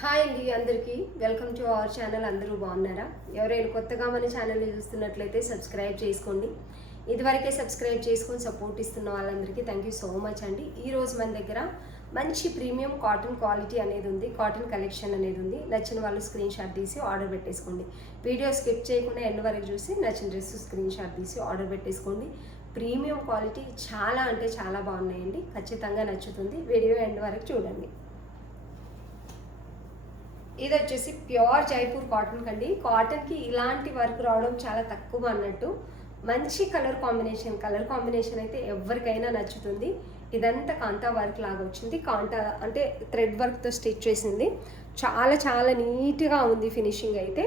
Hi అండి అందరికీ welcome to our channel. అందరూ బాగున్నారా? ఎవరైనా కొత్తగా మన ఛానల్ని చూస్తున్నట్లయితే సబ్స్క్రైబ్ చేసుకోండి. ఇదివరకే సబ్స్క్రైబ్ చేసుకొని సపోర్ట్ ఇస్తున్న వాళ్ళందరికీ థ్యాంక్ యూ సో మచ్ అండి. ఈరోజు మన దగ్గర మంచి ప్రీమియం కాటన్ క్వాలిటీ అనేది ఉంది, కాటన్ కలెక్షన్ అనేది ఉంది. నచ్చిన వాళ్ళు స్క్రీన్ షాట్ తీసి ఆర్డర్ పెట్టేసుకోండి. వీడియో స్కిప్ చేయకుండా ఎండ్ వరకు చూసి నచ్చిన డ్రెస్ స్క్రీన్ షాట్ తీసి ఆర్డర్ పెట్టేసుకోండి. ప్రీమియం క్వాలిటీ చాలా అంటే చాలా బాగున్నాయండి, ఖచ్చితంగా నచ్చుతుంది. వీడియో ఎండ్ వరకు చూడండి. ఇది వచ్చేసి ప్యూర్ జైపూర్ కాటన్ కండి. కాటన్కి ఇలాంటి వర్క్ రావడం చాలా తక్కువ అన్నట్టు. మంచి కలర్ కాంబినేషన్ అయితే ఎవరికైనా నచ్చుతుంది. ఇదంతా కాంతా వర్క్ లాగా వచ్చింది, కాంతా అంటే థ్రెడ్ వర్క్తో స్టిచ్ చేసింది. చాలా చాలా నీట్గా ఉంది ఫినిషింగ్ అయితే.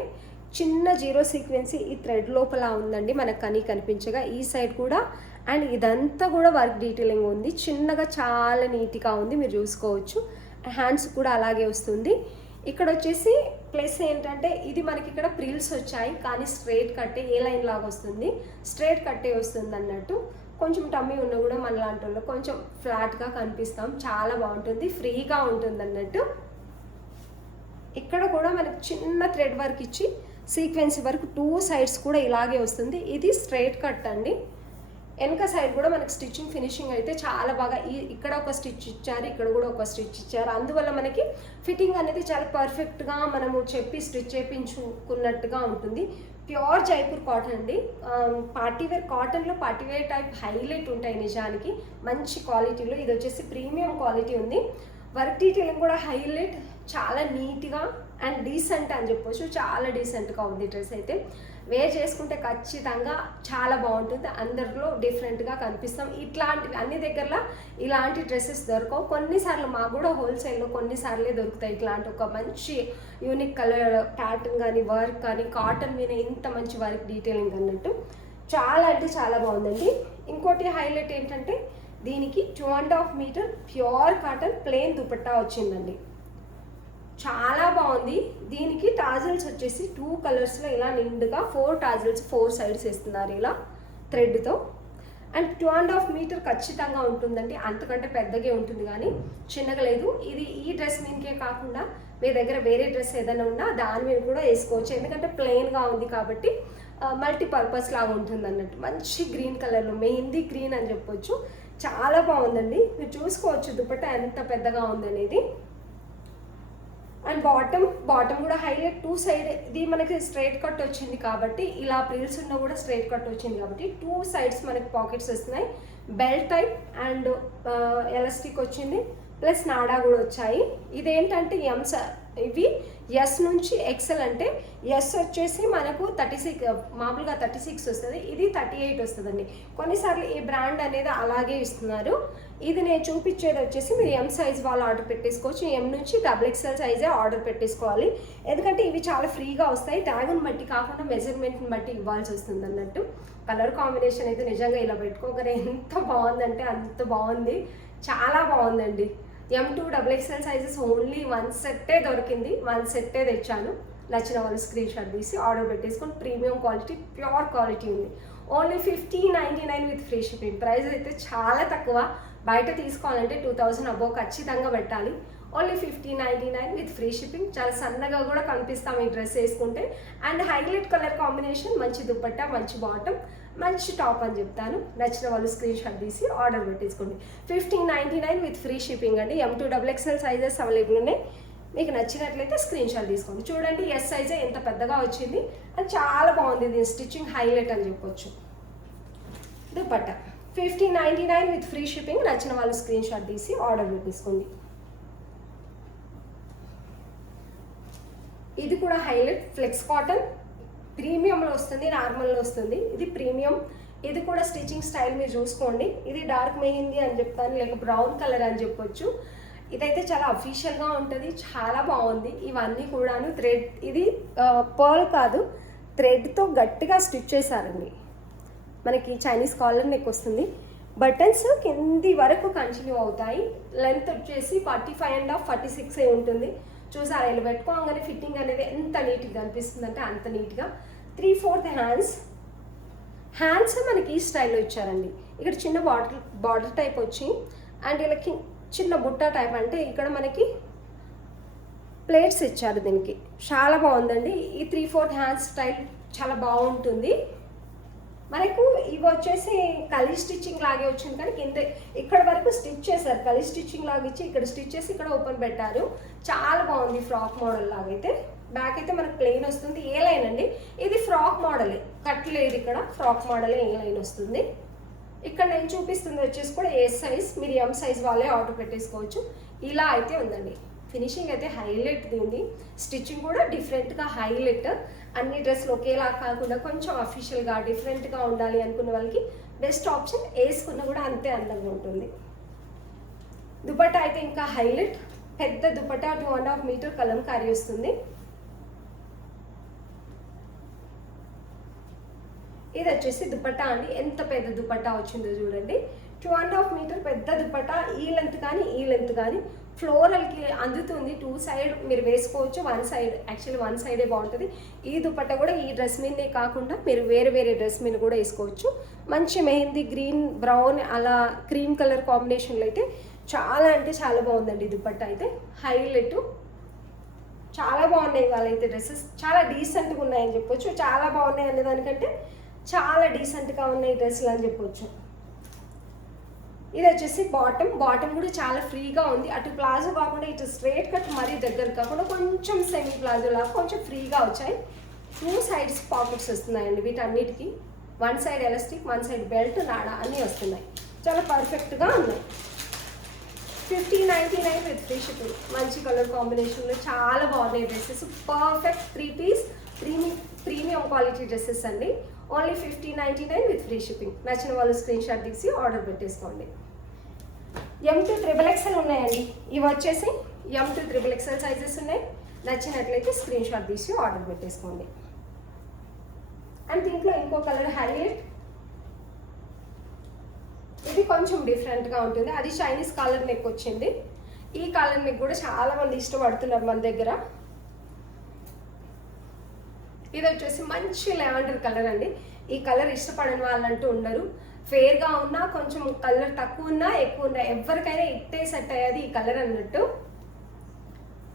చిన్న జీరో సీక్వెన్సీ ఈ థ్రెడ్ లోపల ఉందండి, మనకు కనిపించగా. ఈ సైడ్ కూడా అండ్ ఇదంతా కూడా వర్క్ డీటెయిలింగ్ ఉంది, చిన్నగా చాలా నీట్గా ఉంది, మీరు చూసుకోవచ్చు. హ్యాండ్స్ కూడా అలాగే వస్తుంది. ఇక్కడ వచ్చేసి ప్లస్ ఏంటంటే ఇది మనకి ఇక్కడ ప్రిల్స్ వచ్చాయి, కానీ స్ట్రైట్ కట్టే ఏ లైన్ లాగా వస్తుంది, స్ట్రైట్ కట్టే వస్తుంది అన్నట్టు. కొంచెం టమ్మీ ఉన్న కూడా మన లాంటి వాళ్ళు కొంచెం ఫ్లాట్గా కనిపిస్తాం, చాలా బాగుంటుంది, ఫ్రీగా ఉంటుంది అన్నట్టు. ఇక్కడ కూడా మనకి చిన్న థ్రెడ్ వర్క్ ఇచ్చి సీక్వెన్స్ వర్క్ 2 సైడ్స్ కూడా ఇలాగే వస్తుంది. ఇది స్ట్రైట్ కట్ అండి. వెనక సైడ్ కూడా మనకి స్టిచ్చింగ్ ఫినిషింగ్ అయితే చాలా బాగా, ఇక్కడ ఒక స్టిచ్ ఇచ్చారు, ఇక్కడ కూడా ఒక స్టిచ్ ఇచ్చారు. అందువల్ల మనకి ఫిట్టింగ్ అనేది చాలా పర్ఫెక్ట్గా మనము చెప్పి స్టిచ్ చేయించుకున్నట్టుగా ఉంటుంది. ప్యూర్ జైపూర్ కాటన్ అండి. పార్టీవేర్ కాటన్లో పార్టీవేర్ టైప్ హైలైట్ ఉంటాయి నిజానికి, మంచి క్వాలిటీలో. ఇది వచ్చేసి ప్రీమియం క్వాలిటీ ఉంది. వర్క్ డీటెయిలింగ్ కూడా హైలైట్, చాలా నీట్గా అండ్ డీసెంట్ అని చెప్పొచ్చు. చాలా డీసెంట్గా ఉంది డ్రెస్ అయితే. వేర్ చేసుకుంటే ఖచ్చితంగా చాలా బాగుంటుంది, అందరిలో డిఫరెంట్గా కనిపిస్తాం. ఇట్లాంటివి అన్ని దగ్గరలో ఇలాంటి డ్రెస్సెస్ దొరకవు. కొన్నిసార్లు మాకు కూడా హోల్సేల్లో కొన్నిసార్లే దొరుకుతాయి ఇట్లాంటి ఒక మంచి యూనిక్ కలర్ ప్యాటర్న్ కానీ వర్క్ కానీ కాటన్ మీద ఇంత మంచి వర్క్ డీటెయిలింగ్ అన్నట్టు. చాలా అంటే చాలా బాగుందండి. ఇంకోటి హైలైట్ ఏంటంటే దీనికి 2.5 meter pure cotton plain dupatta వచ్చిందండి, చాలా బాగుంది. దీనికి టాజల్స్ వచ్చేసి 2 కలర్స్లో ఇలా నిండుగా 4 టాజల్స్ 4 సైడ్స్ వేస్తున్నారు ఇలా థ్రెడ్తో. అండ్ 2.5 మీటర్ ఖచ్చితంగా ఉంటుందండి, అంతకంటే పెద్దగా ఉంటుంది కానీ చిన్నగా లేదు. ఇది ఈ డ్రెస్ మీదకే కాకుండా మీ దగ్గర వేరే డ్రెస్ ఏదైనా ఉన్నా దాని మీద కూడా వేసుకోవచ్చు, ఎందుకంటే ప్లెయిన్గా ఉంది కాబట్టి మల్టీపర్పస్ లాగా ఉంటుంది అన్నట్టు. మంచి గ్రీన్ కలర్లో, మెహందీ గ్రీన్ అని చెప్పొచ్చు, చాలా బాగుందండి. మీరు చూసుకోవచ్చు దుపట్టా ఎంత పెద్దగా ఉందనేది. అండ్ బాటమ్ కూడా హైలైట్ 2 సైడ్. ఇది మనకి స్ట్రైట్ కట్ వచ్చింది కాబట్టి, ఇలా ప్రిల్స్ ఉన్న కూడా స్ట్రైట్ కట్ వచ్చింది కాబట్టి 2 సైడ్స్ మనకి పాకెట్స్ వస్తున్నాయి. బెల్ట్ టైప్ అండ్ ఎలాస్టిక్ వచ్చింది, ప్లస్ నాడా కూడా వచ్చాయి. ఇదేంటంటే ఇవి ఎస్ నుంచి ఎక్సెల్, అంటే ఎస్ వచ్చేసి మనకు 36, మామూలుగా 36 వస్తుంది, ఇది 38 వస్తుందండి. కొన్నిసార్లు ఈ బ్రాండ్ అనేది అలాగే ఇస్తున్నారు. ఇది నేను చూపించేది వచ్చేసి మీరు ఎం సైజ్ వాళ్ళు ఆర్డర్ పెట్టేసుకోవచ్చు. ఎం నుంచి XXL సైజే ఆర్డర్ పెట్టేసుకోవాలి, ఎందుకంటే ఇవి చాలా ఫ్రీగా వస్తాయి. ట్యాగ్ని బట్టి కాకుండా మెజర్మెంట్ని బట్టి ఇవ్వాల్సి వస్తుంది అన్నట్టు. కలర్ కాంబినేషన్ అయితే నిజంగా ఇలా పెట్టుకోగానే ఎంత బాగుందంటే అంత బాగుంది, చాలా బాగుందండి. M2 XXL సైజెస్ ఓన్లీ 1 సెట్టే దొరికింది, 1 సెట్టే తెచ్చాను. నచ్చిన వాళ్ళు స్క్రీన్ షాట్ తీసి ఆర్డర్ పెట్టేసుకొని ప్రీమియం క్వాలిటీ ప్యూర్ క్వాలిటీ ఉంది. Only 1599 with free shipping. Price అయితే చాలా తక్కువ, బయట తీసుకోవాలంటే 2000 అబోవ్ ఖచ్చితంగా పెట్టాలి. Only 1599 with free shipping. చాలా సన్నగా కూడా కనిపిస్తాం ఈ డ్రెస్ వేసుకుంటే. అండ్ హైలైట్ కలర్ కాంబినేషన్, మంచి దుపట్టా, మంచి బాటమ్, మంచి టాప్ అని చెప్తాను. నచ్చిన వాళ్ళు స్క్రీన్ షాట్ తీసి ఆర్డర్ పెట్టేసుకోండి. 1599 విత్ ఫ్రీ షిప్పింగ్ అండి. M2 XXL సైజెస్ అవైలబుల్ ఉన్నాయి. మీకు నచ్చినట్లయితే స్క్రీన్ షాట్ తీసుకోండి. చూడండి ఎస్ సైజే ఎంత పెద్దగా వచ్చింది, అండ్ చాలా బాగుంది. దీని స్టిచ్చింగ్ హైలైట్ అని చెప్పొచ్చు. Dupatta 1599 with free shipping. నచ్చిన వాళ్ళు స్క్రీన్ షాట్ తీసి ఆర్డర్ పెట్టేసుకోండి. ఇది కూడా హైలైట్ ఫ్లెక్స్ కాటన్, ప్రీమియంలో వస్తుంది, నార్మల్లో వస్తుంది. ఇది ప్రీమియం. ఇది కూడా స్టిచ్చింగ్ స్టైల్ మీరు చూసుకోండి. ఇది డార్క్ మెహందీ అని చెప్తాను, లేక బ్రౌన్ కలర్ అని చెప్పొచ్చు. ఇదైతే చాలా అఫీషియల్గా ఉంటుంది, చాలా బాగుంది. ఇవన్నీ కూడాను థ్రెడ్, ఇది పర్ల్ కాదు, థ్రెడ్తో గట్టిగా స్టిచ్ చేశారండి. మనకి చైనీస్ కాలర్ నెక్ వస్తుంది. బటన్స్ కింది వరకు కంటిన్యూ అవుతాయి. లెంత్ వచ్చేసి 45.5 46 ఉంటుంది. చూసారా, ఇలా పెట్టుకోగానే ఫిట్టింగ్ అనేది ఎంత నీట్గా కనిపిస్తుంది అంటే అంత నీట్గా. 3/4 హ్యాండ్స్ మనకి ఈ స్టైల్లో ఇచ్చారండి. ఇక్కడ చిన్న బార్డర్ టైప్ వచ్చి, అండ్ ఇలా చిన్న బుట్ట టైప్, అంటే ఇక్కడ మనకి ప్లేట్స్ ఇచ్చారు దీనికి. చాలా బాగుందండి. ఈ 3/4 హ్యాండ్స్ స్టైల్ చాలా బాగుంటుంది. మనకు ఇవి వచ్చేసి కలి స్టిచ్చింగ్ లాగే వచ్చింది, కానీ కింద ఇక్కడ వరకు స్టిచ్ చేశారు. కలి స్టిచ్చింగ్ లాగా ఇచ్చి ఇక్కడ స్టిచ్ చేసి ఇక్కడ ఓపెన్ పెట్టారు. చాలా బాగుంది ఫ్రాక్ మోడల్ లాగా అయితే. బ్యాక్ అయితే మనకు ప్లెయిన్ వస్తుంది. ఏ లైన్ అండి, ఇది ఫ్రాక్ మోడలే, కట్ లేదు ఇక్కడ, ఫ్రాక్ మోడలే ఏ లైన్ వస్తుంది. ఇక్కడ నేను చూపిస్తుంది వచ్చేసి కూడా ఏ సైజ్, మీరు ఎం సైజ్ వాళ్ళే ఆర్డర్ పెట్టేసుకోవచ్చు. ఇలా అయితే ఉందండి. ఫినిషింగ్ అయితే హైలైట్ దీన్ని, స్టిచ్చింగ్ కూడా డిఫరెంట్గా హైలైట్. అన్ని డ్రెస్లు ఒకేలా కాకుండా కొంచెం అఫీషియల్గా డిఫరెంట్గా ఉండాలి అనుకున్న వాళ్ళకి బెస్ట్ ఆప్షన్. వేసుకున్న కూడా అంతే అందంగా ఉంటుంది. దుపట్టా అయితే ఇంకా హైలైట్, పెద్ద దుపట్టా 2.5 మీటర్ కలంకారీ వస్తుంది. ఇది వచ్చేసి దుపట్టా అండి. ఎంత పెద్ద దుపట్టా వచ్చిందో చూడండి. 2.5 మీటర్ పెద్ద దుపట్టా. ఈ లెంత్ కానీ ఈ లెంత్ కానీ ఫ్లోరల్కి అందుతుంది. 2 సైడ్ మీరు వేసుకోవచ్చు, 1 సైడ్, యాక్చువల్లీ 1 సైడే బాగుంటుంది. ఈ దుపట్టా కూడా ఈ డ్రెస్ మీదే కాకుండా మీరు వేరే వేరే డ్రెస్ మీద కూడా వేసుకోవచ్చు. మంచి మెహందీ గ్రీన్, బ్రౌన్, అలా క్రీమ్ కలర్ కాంబినేషన్లో అయితే చాలా అంటే చాలా బాగుందండి. దుపట్టా అయితే హైలైట్. చాలా బాగున్నాయి వాళ్ళైతే డ్రెస్సెస్, చాలా డీసెంట్గా ఉన్నాయని చెప్పొచ్చు. చాలా బాగున్నాయి అనేదానికంటే చాలా డీసెంట్గా ఉన్నాయి డ్రెస్సులు అని చెప్పొచ్చు. ఇది వచ్చేసి బాటమ్ కూడా చాలా ఫ్రీగా ఉంది. అటు ప్లాజో కాకుండా ఇటు స్ట్రైట్ కట్ మరీ దగ్గర కాకుండా కొంచెం సెమీ ప్లాజో లాగా కొంచెం ఫ్రీగా వచ్చాయి. 2 సైడ్స్ పాకెట్స్ వస్తున్నాయండి వీటన్నిటికీ. 1 సైడ్ ఎలాస్టిక్, 1 సైడ్ బెల్ట్, నాడా అన్నీ వస్తున్నాయి. చాలా పర్ఫెక్ట్గా ఉన్నాయి. 1599 విత్ ఫ్రీ షిప్పింగ్. మంచి కలర్ కాంబినేషన్లో చాలా బాగున్నాయి dresses. Perfect 3 piece premium quality dresses అండి. Only 1599 with free shipping. నచ్చిన వాళ్ళు స్క్రీన్ షాట్ తీసి ఆర్డర్ పెట్టేసుకోండి. M2 XXL ఉన్నాయండి. ఇవి వచ్చేసి M2 XXL సైజెస్ ఉన్నాయి. నచ్చినట్లయితే స్క్రీన్ షాట్ తీసి ఆర్డర్ పెట్టేసుకోండి. అండ్ దీంట్లో ఇంకో కలర్ హైలైట్. ఇది కొంచెం డిఫరెంట్గా ఉంటుంది. అది చైనీస్ కాలర్ నెక్ వచ్చింది. ఈ కాలర్ నెక్ కూడా చాలా మంది ఇష్టపడుతున్నారు మన దగ్గర. ఇది వచ్చేసి మంచి లెవెండర్ కలర్ అండి. ఈ కలర్ ఇష్టపడని వాళ్ళంటూ ఉండరు. ఫేర్గా ఉన్నా, కొంచెం కలర్ తక్కువ ఉన్నా, ఎక్కువ ఉన్నా, ఎవరికైనా ఇట్టే సెట్ అయ్యేది ఈ కలర్ అన్నట్టు.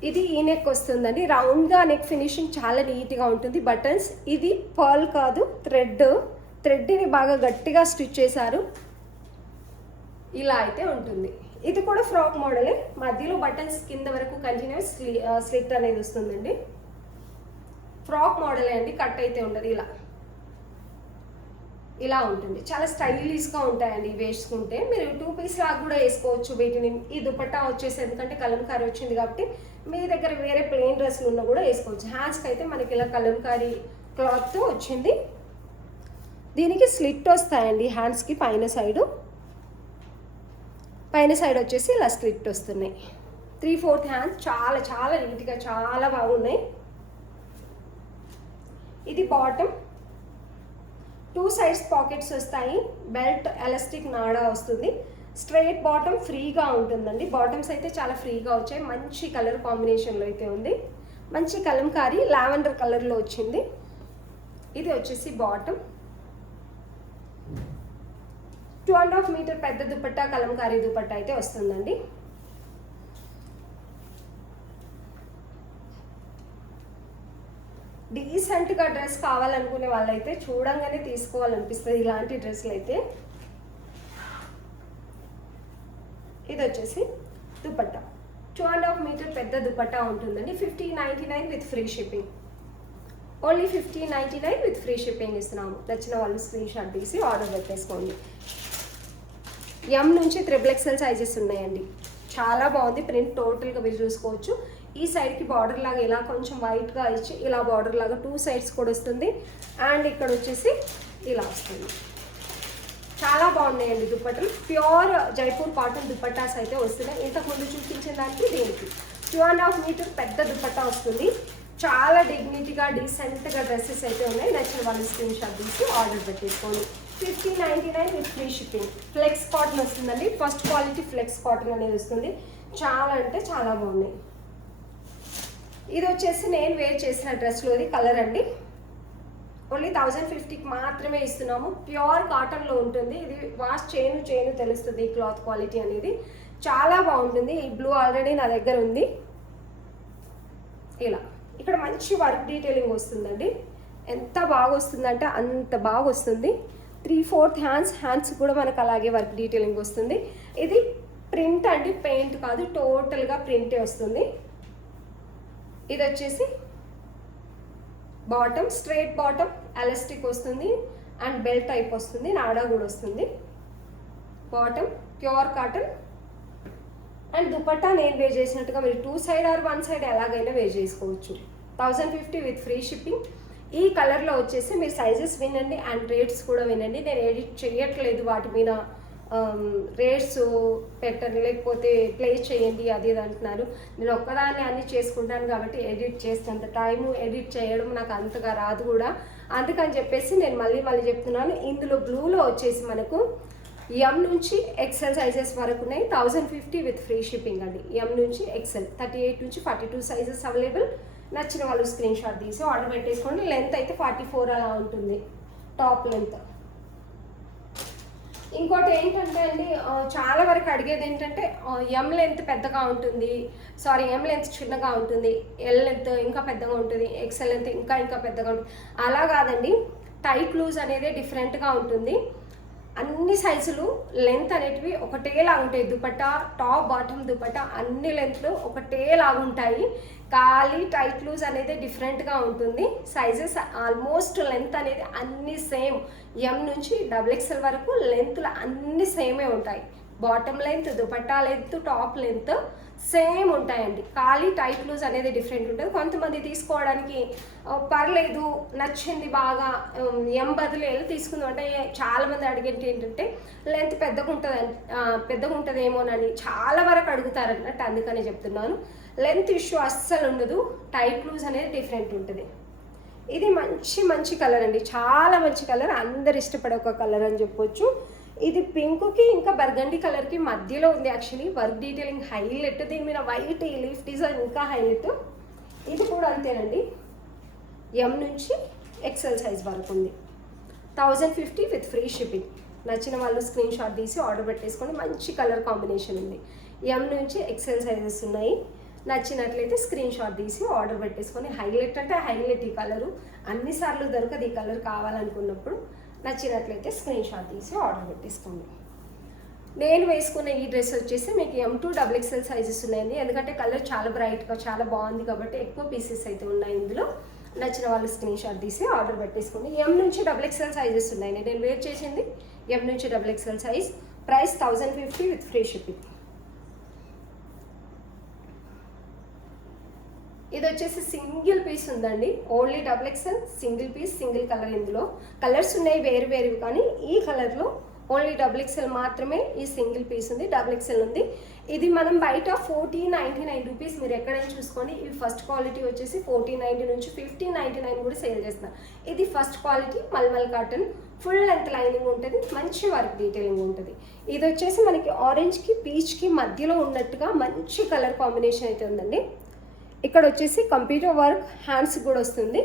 ఇది ఈ నెక్ వస్తుందండి. రౌండ్గా నెక్ ఫినిషింగ్ చాలా నీట్గా ఉంటుంది. బటన్స్ ఇది పర్ల్ కాదు, థ్రెడ్ని బాగా గట్టిగా స్టిచ్ చేశారు. ఇలా అయితే ఉంటుంది. ఇది కూడా ఫ్రాక్ మోడలే. మధ్యలో బటన్స్ కింద వరకు కంటిన్యూస్ స్లిట్ అనేది వస్తుందండి. ఫ్రాక్ మోడలే అండి, కట్ అయితే ఉండదు. ఇలా ఉంటుంది. చాలా స్టైలిష్గా ఉంటాయండి ఇవి వేసుకుంటే. మీరు 2 పీస్ లాగా కూడా వేసుకోవచ్చు వీటిని. ఈ దుపట్టా వచ్చేసి ఎందుకంటే కలంకారీ వచ్చింది కాబట్టి మీ దగ్గర వేరే ప్లెయిన్ డ్రెస్లు ఉన్నా కూడా వేసుకోవచ్చు. హ్యాండ్స్కి అయితే మనకి ఇలా కలంకారీ క్లాత్తో వచ్చింది. దీనికి స్లిట్ వస్తాయండి హ్యాండ్స్కి. పైన సైడ్ వచ్చేసి ఇలా స్లిట్ వస్తున్నాయి. 3/4 హ్యాండ్స్. చాలా చాలా నీట్గా చాలా బాగున్నాయి. ఇది బాటమ్. 2 సైడ్స్ పాకెట్స్ వస్తాయి. బెల్ట్, ఎలాస్టిక్, నాడా వస్తుంది. స్ట్రైట్ బాటమ్ ఫ్రీగా ఉంటుందండి. బాటమ్స్ అయితే చాలా ఫ్రీగా వచ్చాయి. మంచి కలర్ కాంబినేషన్లో అయితే ఉంది. మంచి కలంకారీ లావెండర్ కలర్లో వచ్చింది. ఇది వచ్చేసి బాటమ్. 2.5 మీటర్ పెద్ద దుపట్టా, కలంకారీ దుపట్టా అయితే వస్తుందండి. డీసెంట్గా డ్రెస్ కావాలనుకునే వాళ్ళైతే చూడంగానే తీసుకోవాలనిపిస్తుంది ఇలాంటి డ్రెస్సులు అయితే. ఇది వచ్చేసి దుపట్టా. 2.5 మీటర్ పెద్ద దుపట్టా ఉంటుందండి. 1599 with free shipping. Only 1599 with free shipping ఇస్తున్నాము. నచ్చిన వాళ్ళు స్క్రీన్ షాట్ తీసి ఆర్డర్ పెట్టేసుకోండి. M నుంచి XXL సైజెస్ ఉన్నాయండి. చాలా బాగుంది ప్రింట్. టోటల్గా మీరు చూసుకోవచ్చు. ఈ సైడ్కి బార్డర్ లాగా ఇలా కొంచెం వైట్గా ఇచ్చి ఇలా బార్డర్ లాగా 2 సైడ్స్ కూడా వస్తుంది. అండ్ ఇక్కడ వచ్చేసి ఇలా వస్తుంది. చాలా బాగున్నాయండి దుపట్టలు. ప్యూర్ జైపూర్ కాటన్ దుపట్టాస్ అయితే వస్తున్నాయి. ఇంతకుముందు చూపించిన దానికి దీనికి 2.5 మీటర్ పెద్ద దుపట్టా వస్తుంది. చాలా డిగ్నిటీగా డీసెంట్గా డ్రెస్సెస్ అయితే ఉన్నాయి. నచ్చిన వాళ్ళు స్క్రీన్ షాట్ తీసి ఆర్డర్ పెట్టేసుకోండి. 1599 with free shipping. Flex cotton వస్తుందండి. ఫస్ట్ క్వాలిటీ ఫ్లెక్స్ కాటన్ అనేది వస్తుంది. చాలా అంటే చాలా బాగున్నాయి. ఇది వచ్చేసి నేను వేర్ చేసిన డ్రెస్లోది కలర్ అండి. ఓన్లీ 1050కి మాత్రమే ఇస్తున్నాము. ప్యూర్ కాటన్లో ఉంటుంది. ఇది వాష్ చేయను తెలుస్తుంది ఈ క్లాత్ క్వాలిటీ అనేది. చాలా బాగుంటుంది. ఈ బ్లూ ఆల్రెడీ నా దగ్గర ఉంది. ఇలా ఇక్కడ మంచి వర్క్ డీటెయిలింగ్ వస్తుందండి. ఎంత బాగా వస్తుందంటే అంత బాగా వస్తుంది. 3/4 హ్యాండ్స్ కూడా మనకు అలాగే వర్క్ డీటెయిలింగ్ వస్తుంది. ఇది ప్రింట్ అండి, పెయింట్ కాదు, టోటల్గా ప్రింటే వస్తుంది. ఇది వచ్చేసి బాటమ్, స్ట్రైట్ బాటమ్, ఎలాస్టిక్ వస్తుంది అండ్ బెల్ట్ టైప్ వస్తుంది, నాడా కూడా వస్తుంది. Bottom pure cotton and dupatta నేను వేర్ చేసినట్టుగా మీరు 2 సైడ్ ఆర్ 1 సైడ్ ఎలాగైనా వేర్ చేసుకోవచ్చు. 1050 విత్ ఫ్రీ షిప్పింగ్. ఈ కలర్లో వచ్చేసి మీరు సైజెస్ వినండి అండ్ రేట్స్ కూడా వినండి. నేను ఎడిట్ చేయట్లేదు వాటి మీద, రేట్స్ పెట్టండి లేకపోతే ప్లేస్ చేయండి అది ఇది అంటున్నారు. నేను ఒక్కదాన్ని అన్నీ చేసుకుంటాను కాబట్టి ఎడిట్ చేసినంత టైము ఎడిట్ చేయడం నాకు అంతగా రాదు కూడా. అందుకని చెప్పేసి నేను మళ్ళీ చెప్తున్నాను. ఇందులో బ్లూలో వచ్చేసి మనకు ఎం నుంచి ఎక్సెల్ సైజెస్ వరకు ఉన్నాయి. 1050 విత్ ఫ్రీ షిప్పింగ్ అండి. ఎం నుంచి ఎక్సెల్ 38 నుంచి 42 సైజెస్ అవైలబుల్. నచ్చిన వాళ్ళు స్క్రీన్ షాట్ తీసి ఆర్డర్ పెట్టేసుకోండి. లెంత్ అయితే 44 అలా ఉంటుంది టాప్ లెంత్. ఇంకోటి ఏంటంటే అండి, చాలా వరకు అడిగేది ఏంటంటే ఎం లెంత్ పెద్దగా ఉంటుంది, ఎం లెంత్ చిన్నగా ఉంటుంది, ఎల్ లెంత్ ఇంకా పెద్దగా ఉంటుంది, ఎక్సెల్ లెంత్ ఇంకా పెద్దగా ఉంటుంది. అలా కాదండి, టైట్ లూజ్ అనేది డిఫరెంట్గా ఉంటుంది. అన్ని సైజులు లెంత్ అనేటివి ఒకటేలాగా ఉంటాయి. దుపట్టా టాప్ బాటమ్ దుపట్టా అన్ని లెంత్లు ఒకటేలాగా ఉంటాయి. ఖాళీ టైట్ లూజ్ అనేది డిఫరెంట్గా ఉంటుంది. సైజెస్ ఆల్మోస్ట్ లెంత్ అనేది అన్నీ సేమ్. ఎం నుంచి XXL వరకు లెంత్లు అన్నీ సేమే ఉంటాయి. Bottom length, dupatta length, top length same ఉంటాయండి. ఖాళీ టైట్ లూజ్ అనేది డిఫరెంట్ ఉంటుంది. కొంతమంది తీసుకోవడానికి పర్లేదు, నచ్చింది బాగా, ఎం బదులు ఎలా తీసుకుందాం అంటే చాలామంది అడిగేది ఏంటంటే లెంత్ పెద్దగా ఉంటుందేమోనని చాలా వరకు అడుగుతారన్నట్టు. అందుకనే చెప్తున్నాను, లెంత్ ఇష్యూ అస్సలు ఉండదు. టైట్ లూజ్ అనేది డిఫరెంట్ ఉంటుంది. ఇది మంచి కలర్ అండి, చాలా మంచి కలర్, అందరు ఇష్టపడే ఒక కలర్ అని చెప్పొచ్చు. ఇది పింక్కి ఇంకా బర్గండీ కలర్కి మధ్యలో ఉంది. యాక్చువల్లీ వర్క్ డీటెయిలింగ్ హైలైట్, దీని మీద వైట్ లీఫ్ డిజైన్ ఇంకా హైలైట్. ఇది కూడా అంతేనండి, ఎం నుంచి ఎక్సెల్ సైజ్ వరకు ఉంది. 1050 విత్ ఫ్రీ షిప్పింగ్. నచ్చిన వాళ్ళు స్క్రీన్ షాట్ తీసి ఆర్డర్ పెట్టేసుకోండి. మంచి కలర్ కాంబినేషన్ ఉంది. ఎం నుంచి ఎక్సెల్ సైజెస్ ఉన్నాయి. నచ్చినట్లయితే స్క్రీన్ షాట్ తీసి ఆర్డర్ పెట్టేసుకొని, హైలైట్ అంటే హైలైట్ ఈ కలరు, అన్నిసార్లు దొరకదు ఈ కలర్ కావాలనుకున్నప్పుడు. నచ్చినట్లయితే స్క్రీన్ షాట్ తీసి ఆర్డర్ పెట్టేసుకోండి. నేను వేసుకున్న ఈ డ్రెస్ వచ్చేసి మీకు M to XXL సైజెస్ ఉన్నాయండి. ఎందుకంటే కలర్ చాలా బ్రైట్గా చాలా బాగుంది కాబట్టి ఎక్కువ పీసెస్ అయితే ఉన్నాయి ఇందులో. నచ్చిన వాళ్ళు స్క్రీన్ షాట్ తీసి ఆర్డర్ పెట్టేసుకోండి. M నుంచి XXL సైజెస్ ఉన్నాయండి. నేను వేర్ చేసింది M నుంచి XXL size. Price 1050 with free shipping. ఇది వచ్చేసి సింగిల్ పీస్ ఉందండి, only XXL single piece, single colour. ఇందులో కలర్స్ ఉన్నాయి వేరువేరువి, కానీ ఈ కలర్లో ఓన్లీ XXL మాత్రమే ఈ సింగిల్ పీస్ ఉంది. XXL ఉంది. ఇది మనం బయట 1499 రూపీస్ మీరు ఎక్కడైనా చూసుకోండి. ఇవి ఫస్ట్ క్వాలిటీ వచ్చేసి 1490 నుంచి 1599 కూడా సేల్ చేస్తున్నారు. ఇది first quality mulmul cotton, full length lining ఉంటుంది, మంచి వర్క్ డీటెయిలింగ్ ఉంటుంది. ఇది వచ్చేసి మనకి ఆరెంజ్కి పీచ్కి మధ్యలో ఉన్నట్టుగా మంచి కలర్ కాంబినేషన్ అయితే ఉందండి. ఇక్కడ వచ్చేసి కంప్యూటర్ వర్క్ హ్యాండ్స్ కూడా వస్తుంది.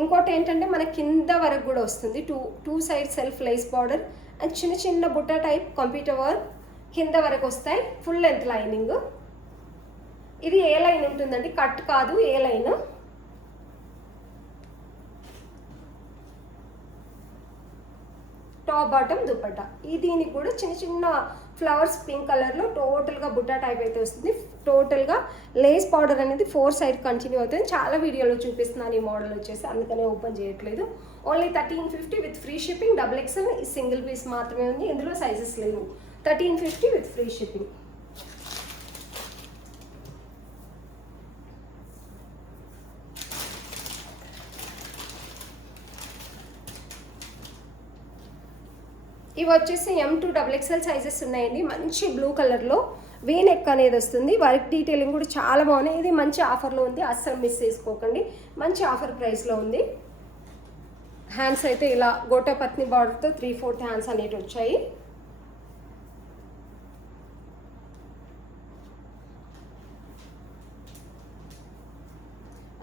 ఇంకోటి ఏంటంటే మన కింద వరకు కూడా వస్తుంది. Two side self lace border and చిన్న చిన్న బుట్ట టైప్ కంప్యూటర్ వర్క్ కింద వరకు వస్తాయి. Full length lining. ఇది ఏ లైన్ ఉంటుందండి, కట్ కాదు, ఏ లైన్. Top bottom dupatta. దీనికి కూడా చిన్న చిన్న ఫ్లవర్స్ పింక్ కలర్లో టోటల్గా బుట్టా టైప్ అయితే వస్తుంది. టోటల్గా లేస్ పౌడర్ అనేది 4 సైడ్ కంటిన్యూ అవుతుంది. చాలా వీడియోలో చూపిస్తున్నాను ఈ మోడల్ వచ్చేసి, అందుకనే ఓపెన్ చేయట్లేదు. Only 1350 with free shipping. XXL ఈ సింగిల్ పీస్ మాత్రమే ఉంది, ఇందులో సైజెస్ లేవు. 1350 విత్ ఫ్రీ షిప్పింగ్. ఇవి వచ్చేసి M to XXL సైజెస్ ఉన్నాయండి. మంచి బ్లూ కలర్లో వీ నెక్ అనేది వస్తుంది. వర్క్ డీటెయిలింగ్ కూడా చాలా బాగున్నాయి. ఇది మంచి ఆఫర్లో ఉంది, అస్సలు మిస్ చేసుకోకండి. మంచి ఆఫర్ ప్రైస్లో ఉంది. హ్యాండ్స్ అయితే ఇలా గోటాపత్ని బార్డర్తో 3/4 హ్యాండ్స్ అనేవి వచ్చాయి.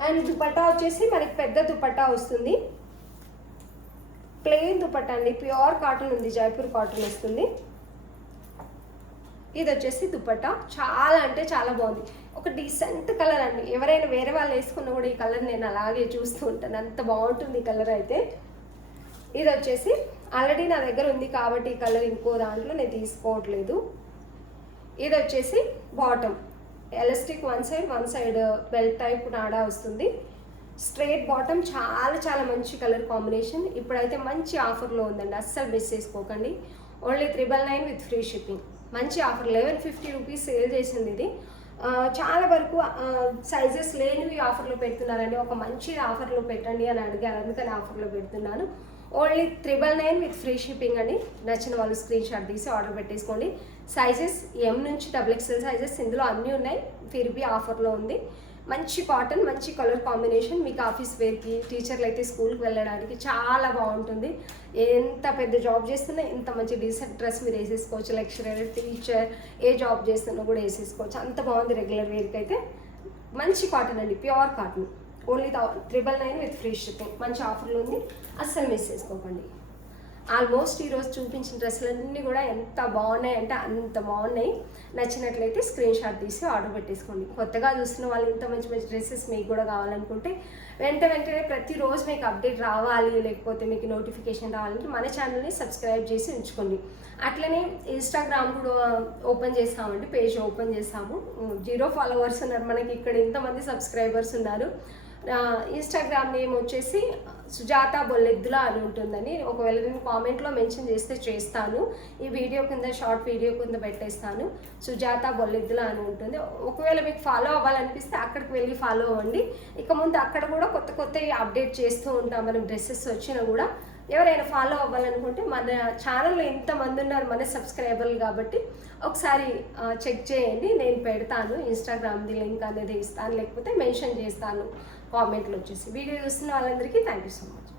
అండ్ దుపట్టా వచ్చేసి మనకి పెద్ద దుపట్టా వస్తుంది. ప్లెయిన్ దుపట్టా అండి, ప్యూర్ కాటన్ ఉంది, జైపూర్ కాటన్ వస్తుంది. ఇది వచ్చేసి దుపట్టా చాలా అంటే చాలా బాగుంది. ఒక డీసెంట్ కలర్ అండి. ఎవరైనా వేరే వాళ్ళు వేసుకున్నా కూడా ఈ కలర్ నేను అలాగే చూస్తూ ఉంటాను, అంత బాగుంటుంది ఈ కలర్ అయితే. ఇది వచ్చేసి ఆల్రెడీ నా దగ్గర ఉంది కాబట్టి ఈ కలర్ ఇంకో దాంట్లో నేను తీసుకోవట్లేదు. ఇది వచ్చేసి bottom elastic one side belt type నాడా వస్తుంది. స్ట్రైట్ బాటమ్, చాలా చాలా మంచి కలర్ కాంబినేషన్. ఇప్పుడైతే మంచి ఆఫర్లో ఉందండి, అస్సలు మిస్ చేసుకోకండి. Only 999 with free shipping. మంచి ఆఫర్, 1150 రూపీస్ సేల్ చేసింది ఇది. చాలా వరకు సైజెస్ లేనివి ఆఫర్లో పెడుతున్నారండి. ఒక మంచి ఆఫర్లో పెట్టండి అని అడిగారు, అందుకని ఆఫర్లో పెడుతున్నాను. ఓన్లీ 999 విత్ ఫ్రీ షిప్పింగ్ అండి. నచ్చిన వాళ్ళు స్క్రీన్ షాట్ తీసి ఆర్డర్ పెట్టేసుకోండి. సైజెస్ M నుంచి XXL సైజెస్ ఇందులో అన్నీ ఉన్నాయి. ఫిర్బీ ఆఫర్లో ఉంది. మంచి కాటన్, మంచి కలర్ కాంబినేషన్. మీకు ఆఫీస్ వేర్కి, టీచర్లు అయితే స్కూల్కి వెళ్ళడానికి చాలా బాగుంటుంది. ఎంత పెద్ద జాబ్ చేస్తున్నా ఇంత మంచి డీసెంట్ డ్రెస్ మీరు వేసేసుకోవచ్చు. లెక్చరర్, టీచర్, ఏ జాబ్ చేస్తున్నా కూడా వేసేసుకోవచ్చు, అంత బాగుంది. రెగ్యులర్ వేర్కి అయితే మంచి కాటన్ అండి, pure cotton. Only 999 with free shipping. మంచి ఆఫర్లో ఉంది, అస్సలు మిస్ చేసుకోకండి. ఆల్మోస్ట్ ఈరోజు చూపించిన డ్రెస్సులన్నీ కూడా ఎంత బాగున్నాయి అంటే అంత బాగున్నాయి. నచ్చినట్లయితే స్క్రీన్ షాట్ తీసి ఆర్డర్ పెట్టేసుకోండి. కొత్తగా చూస్తున్న వాళ్ళు ఇంత మంచి మంచి డ్రెస్సెస్ మీకు కూడా కావాలనుకుంటే వెంటనే ప్రతిరోజు మీకు అప్డేట్ రావాలి, లేకపోతే మీకు నోటిఫికేషన్ రావాలంటే మన ఛానల్ని సబ్స్క్రైబ్ చేసి ఉంచుకోండి. అట్లనే ఇన్స్టాగ్రామ్ కూడా ఓపెన్ చేస్తామండి, పేజ్ ఓపెన్ చేస్తాము. 0 ఫాలోవర్స్ ఉన్నారు మనకి, ఇక్కడ ఇంతమంది సబ్స్క్రైబర్స్ ఉన్నారు. ఇన్స్టాగ్రామ్ నేమ్ వచ్చేసి సుజాత బొల్లెద్దుల అని ఉంటుందని, ఒకవేళ నేను కామెంట్లో మెన్షన్ చేస్తే చేస్తాను. ఈ వీడియో కింద, షార్ట్ వీడియో కింద పెట్టేస్తాను. సుజాత బొల్లెద్దుల అని ఉంటుంది. ఒకవేళ మీకు ఫాలో అవ్వాలనిపిస్తే అక్కడికి వెళ్ళి ఫాలో అవ్వండి. ఇక ముందు అక్కడ కూడా కొత్త అప్డేట్ చేస్తూ ఉంటాం. మనం డ్రెస్సెస్ వచ్చినా కూడా ఎవరైనా ఫాలో అవ్వాలనుకుంటే మన ఛానల్లో ఎంతమంది ఉన్నారు మన సబ్స్క్రైబర్లు కాబట్టి ఒకసారి చెక్ చేయండి. నేను పెడతాను, ఇన్స్టాగ్రామ్ది లింక్ అనేది ఇస్తాను, లేకపోతే మెన్షన్ చేస్తాను కామెంట్లో వచ్చేసి. వీడియో చూస్తున్న వాళ్ళందరికీ థ్యాంక్ యూ సో మచ్.